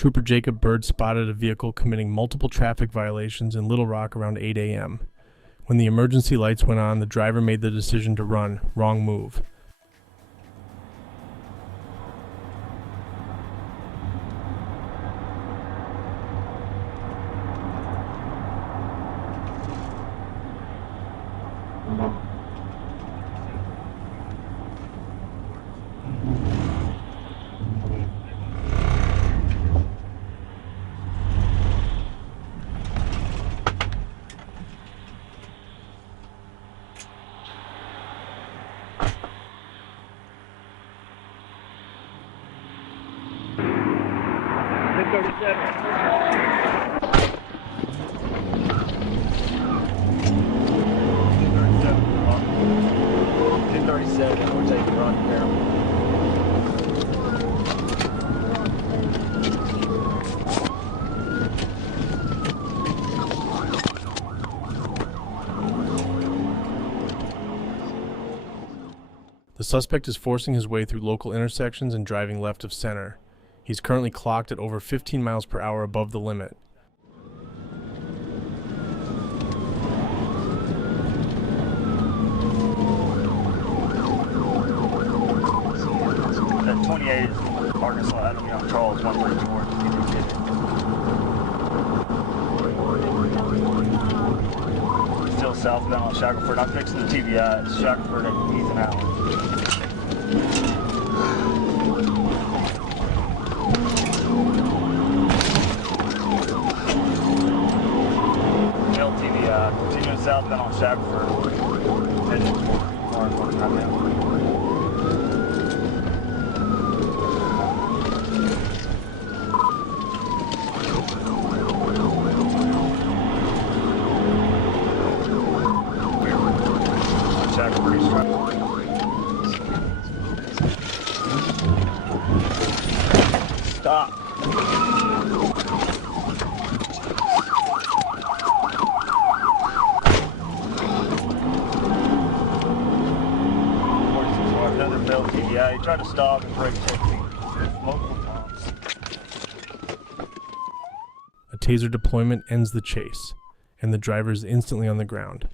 Trooper Jacob Bird spotted a vehicle committing multiple traffic violations in Little Rock around 8 a.m. When the emergency lights went on, the driver made the decision to run. Wrong move. We're taking run here. The suspect is forcing his way through local intersections and driving left of center. He's currently clocked at over 15 miles per hour above the limit. That 28 is Arkansas Avenue on Charles, 134. Still southbound on Shackelford. I'm fixing the TBI. It's Shackelford and Ethan Allen. LTBI. Continuing southbound on Shackelford. Heading toward right now. Stop. Another bell TBI. He tried to stop and brake check me multiple times. A taser deployment ends the chase, and the driver is instantly on the ground.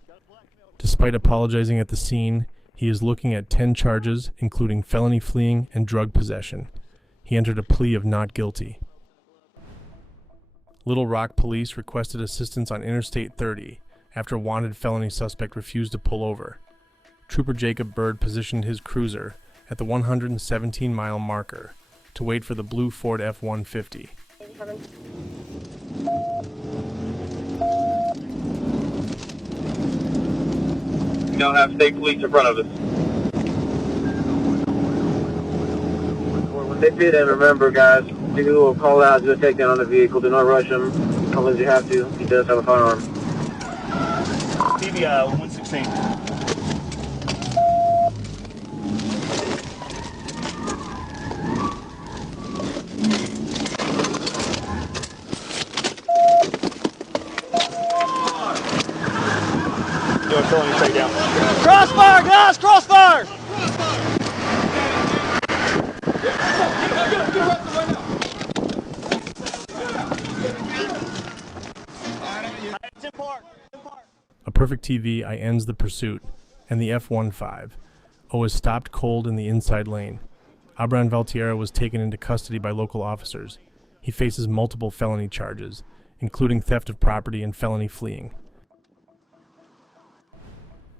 Despite apologizing at the scene, he is looking at 10 charges, including felony fleeing and drug possession. He entered a plea of not guilty. Little Rock police requested assistance on Interstate 30 after a wanted felony suspect refused to pull over. Trooper Jacob Bird positioned his cruiser at the 117-mile marker to wait for the blue Ford F-150. We don't have state police in front of us. When they fit in, remember guys, people will call out, do a takedown on the vehicle, do not rush him unless you have to. He does have a firearm. TBI 116. Doing felony takedown. Crossfire, guys! Crossfire! A perfect TVI ends the pursuit, and the F-15 is stopped cold in the inside lane. Outrun Valtierra was taken into custody by local officers. He faces multiple felony charges, including theft of property and felony fleeing.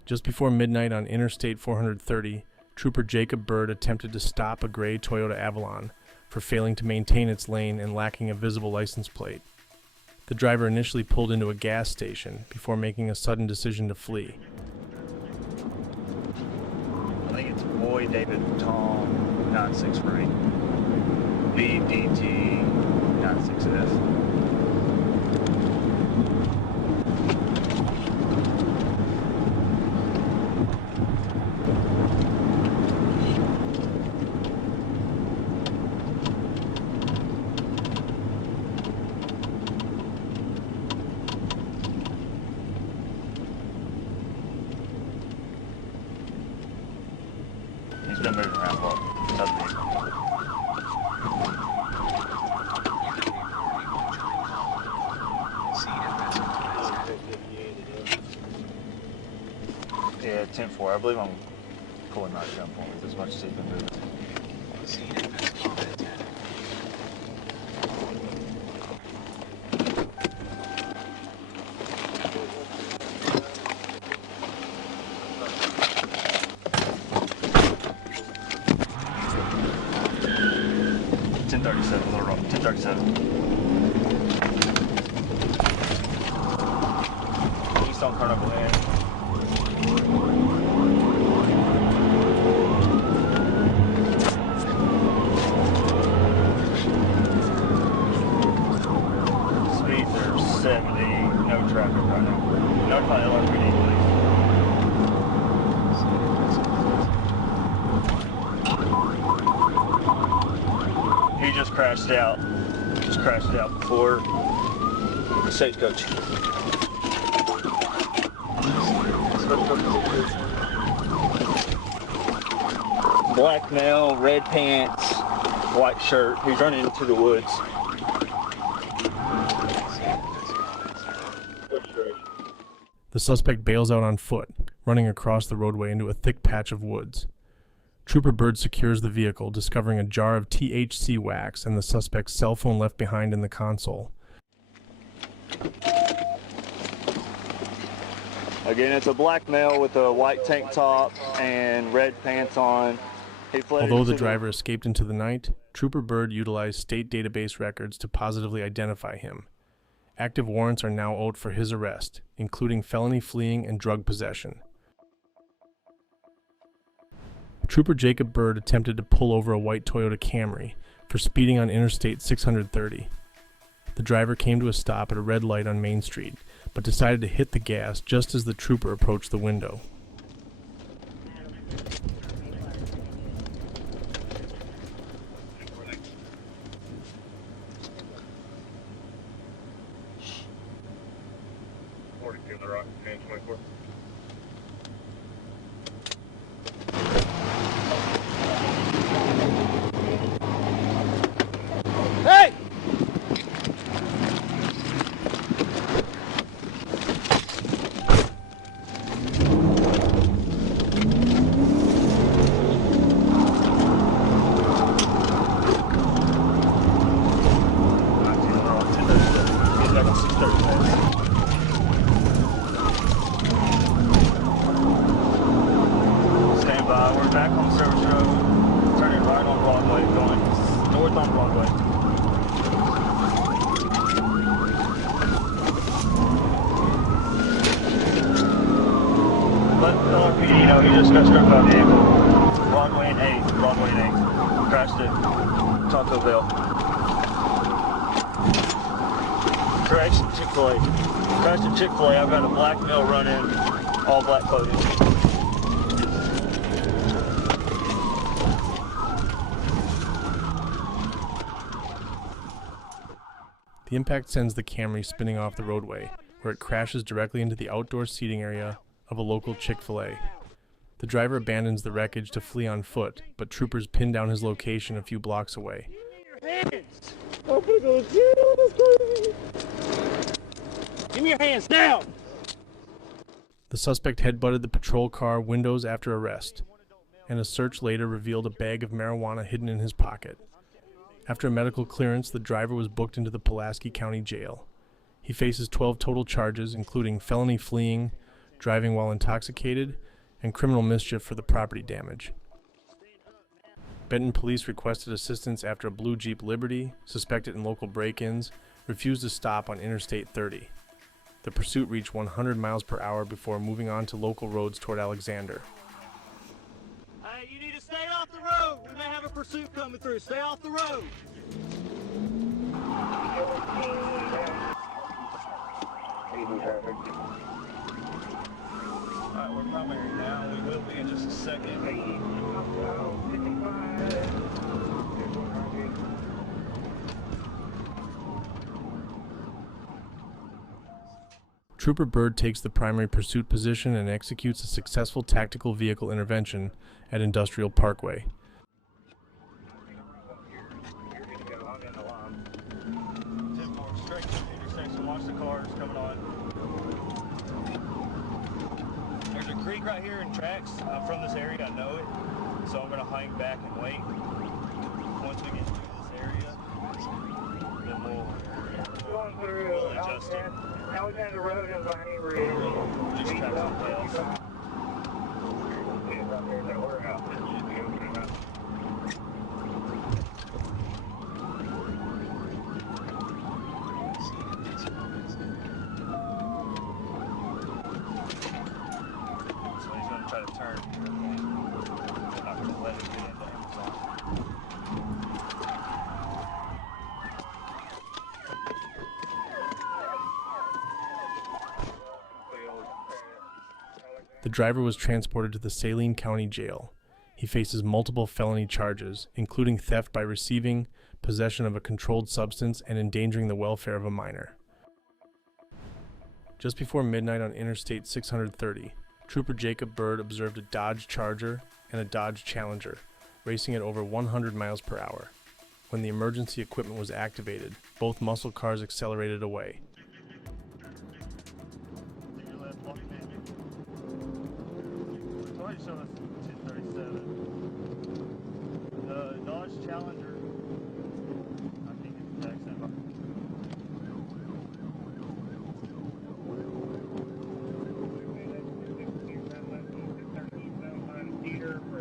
Just before midnight on Interstate 430, Trooper Jacob Bird attempted to stop a gray Toyota Avalon for failing to maintain its lane and lacking a visible license plate. The driver initially pulled into a gas station before making a sudden decision to flee. I think it's Boy David Tom 963 BDT 96S. He's been moving around a lot. 10-4. I believe I'm pulling that jump on it as much as he's been moving. Little room, 1037. Please don't turn up ahead. Speeds are 70, no traffic right now. Notify LRPD, please. He just crashed out. Just crashed out before the stagecoach. Black male, red pants, white shirt. He's running into the woods. The suspect bails out on foot, running across the roadway into a thick patch of woods. Trooper Bird secures the vehicle, discovering a jar of THC wax and the suspect's cell phone left behind in the console. Again, it's a black male with a white tank top and red pants on. Although the driver escaped into the night, Trooper Bird utilized state database records to positively identify him. Active warrants are now out for his arrest, including felony fleeing and drug possession. Trooper Jacob Bird attempted to pull over a white Toyota Camry for speeding on Interstate 630. The driver came to a stop at a red light on Main Street, but decided to hit the gas just as the trooper approached the window. Hey! Stand by. We're back on Service Road. Turning right on Broadway, going north on Broadway. Let LRPD know he just got struck by a vehicle. Broadway and 8. Broadway and 8. Crashed at Taco Bell. Correction, Chick-fil-A. Crashed at Chick-fil-A. I've got a black male run in, all black clothing. The impact sends the Camry spinning off the roadway, where it crashes directly into the outdoor seating area of a local Chick-fil-A. The driver abandons the wreckage to flee on foot, but troopers pin down his location a few blocks away. Give me your hands down! The suspect headbutted the patrol car windows after arrest, and a search later revealed a bag of marijuana hidden in his pocket. After a medical clearance, the driver was booked into the Pulaski County Jail. He faces 12 total charges, including felony fleeing, driving while intoxicated, and criminal mischief for the property damage. Benton police requested assistance after a blue Jeep Liberty, suspected in local break-ins, refused to stop on Interstate 30. The pursuit reached 100 miles per hour before moving on to local roads toward Alexander. Hey, you need to stay off the road! We may have a pursuit coming through. Stay off the road! Alright, we're primary now. We will be in just a second. Trooper Bird takes the primary pursuit position and executes a successful tactical vehicle intervention at Industrial Parkway. Watch the cars coming on. There's a a creek right here in tracks. I'm from this area, I know it. So I'm gonna hang back and wait. Once we get through this area, then we'll adjust it. Alexander Road and Vine Ridge. These tracks are tails. So he's gonna try to turn here. We're not gonna let him get into Amazon. The driver was transported to the Saline County Jail. He faces multiple felony charges, including theft by receiving, possession of a controlled substance, and endangering the welfare of a minor. Just before midnight on Interstate 630, Trooper Jacob Bird observed a Dodge Charger and a Dodge Challenger racing at over 100 miles per hour. When the emergency equipment was activated, both muscle cars accelerated away. Show us 237. The Dodge Challenger. I can't get the tax number.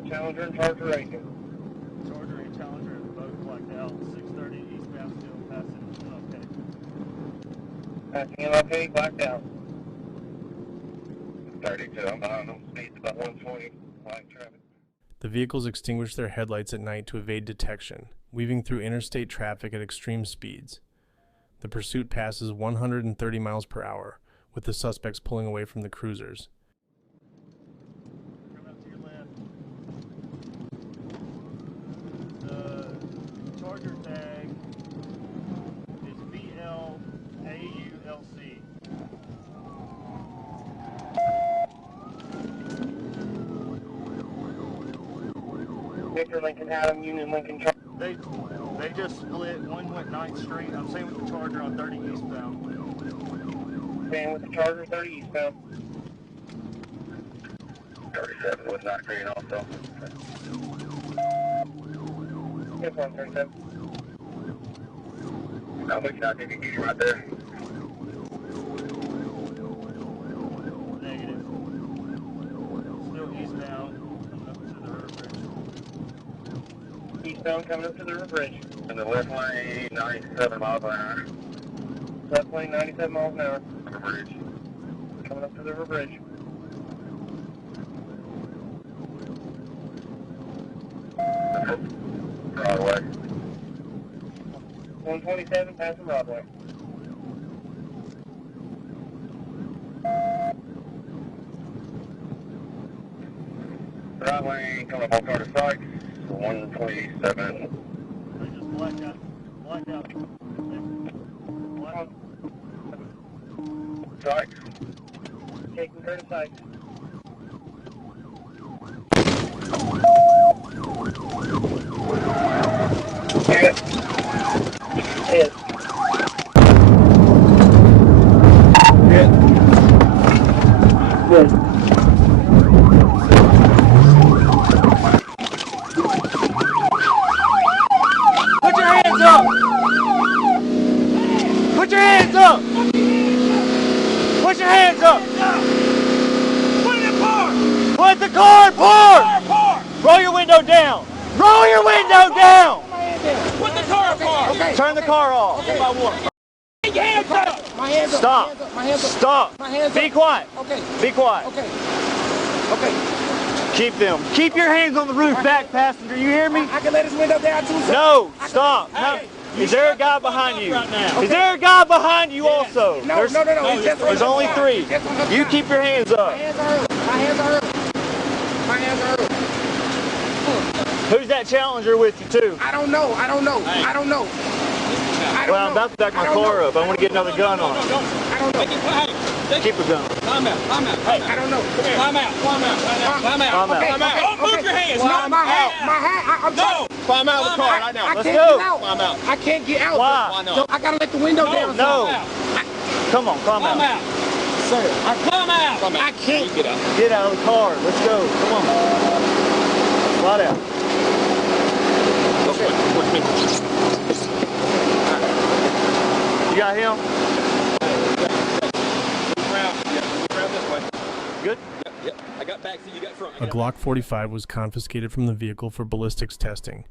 Challenger and Charger racing. Charger and Challenger both blacked out. 630 eastbound, still passing. Passing MLK, blacked out. 32, I'm behind them. Speed's about 120. Flying traffic. The vehicles extinguished their headlights at night to evade detection, weaving through interstate traffic at extreme speeds. The pursuit passes 130 miles per hour, with the suspects pulling away from the cruisers. Come up to your left. The Charger tag is BLAULC. Victor Lincoln Adam, Union Lincoln Charger. They just split. One went 9th Street. I'm staying with the Charger on 30 eastbound. Staying with the Charger, 30 eastbound. 37 with 9 green also. Yes, 137. I'm looking out, you can get you right there. Negative. Still eastbound. Up to the river bridge. Eastbound coming up to the river bridge. And the left lane, 97 miles an hour. Left lane, 97 miles an hour. River bridge. Coming up to the river bridge. Broadway. 127 passing Broadway. Right lane coming up on Carter Sykes. 127. They just blacked out. Blacked out. Sykes. Taking Curtis Sykes. Hit. Hit. Hit. Good. Put your hands up! Put your hands up! Put your hands up! Put it in park! Put the car in park! Roll your window down! Roll your window down! Put the car apart. Okay. Turn the car off. Okay. One by one. Your hands up. My hands up. Stop. My hands up. Stop. My hands up. Be quiet. Okay. Be quiet. Okay. Okay. Keep them. Keep your hands on the roof, back passenger. You hear me? I can let his window down too. Sir. No. Stop. No. Is there a guy behind you? Right now. Is there a guy behind you also? No, no. There's only 3. You keep your hands up. My hands are early. My hands are early. My hands are early. Who's that Challenger with you too? I don't know. I don't know. I don't know. Well, I'm about to back my car up. I want to get another gun on it. I don't know. Keep a gun. Time out. Time out. Hey, I don't know. Time out. Time out. Time out. Time out. Okay. Don't move your hands. No, my hat. My hat. I'm No. Climb out of the car right now. I Let's can't go. get out. Climb out. I can't get out. Why? So I gotta let the window down. No. Come on, climb out. Sir, Come out. I can't. Get out. Get out of the car. Let's go. Come on. Slide out. Okay. Watch me. You got him? Around this way. Good? Yep. I got back, so you got front. A Glock 45 was confiscated from the vehicle for ballistics testing.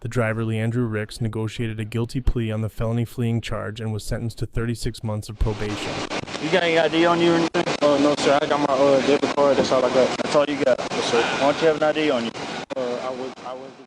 The driver, Leandrew Ricks, negotiated a guilty plea on the felony fleeing charge and was sentenced to 36 months of probation. You got any ID on you or anything? No, sir. I got my debit card. That's all I got. That's all you got? Yes, sir. Why don't you have an ID on you? I was.